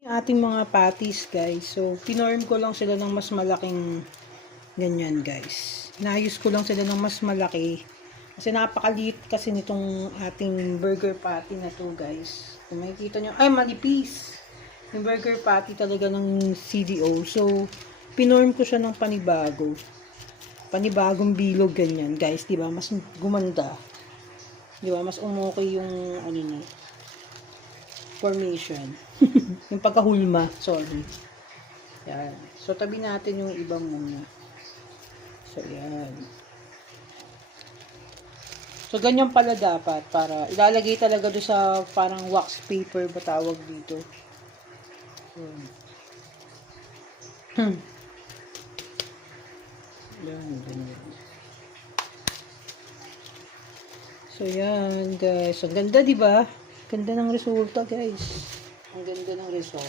Yung ating mga patties, guys. So, pinorm ko lang sila ng mas malaking ganyan, guys. Inayos ko lang sila ng mas malaki. Kasi napakaliit kasi nitong ating burger patty na to, guys. Kung makikita nyo, ay, manipis. Yung burger patty talaga ng CDO. So, pinorm ko siya ng panibago. Panibagong bilog, ganyan, guys. Diba? Mas gumanda. Diba? Mas umokay yung, ano niya, formation. Yung pagkahulma. Sorry. Yan. So, tabi natin yung iba muna. So, yan. So, ganyan pala dapat para ilalagay talaga doon sa parang wax paper ba tawag dito. Yan, ganyan. So, yan, guys. Ang ganda, di ba? Ganda ng resulta, guys. Ang ganda ng result.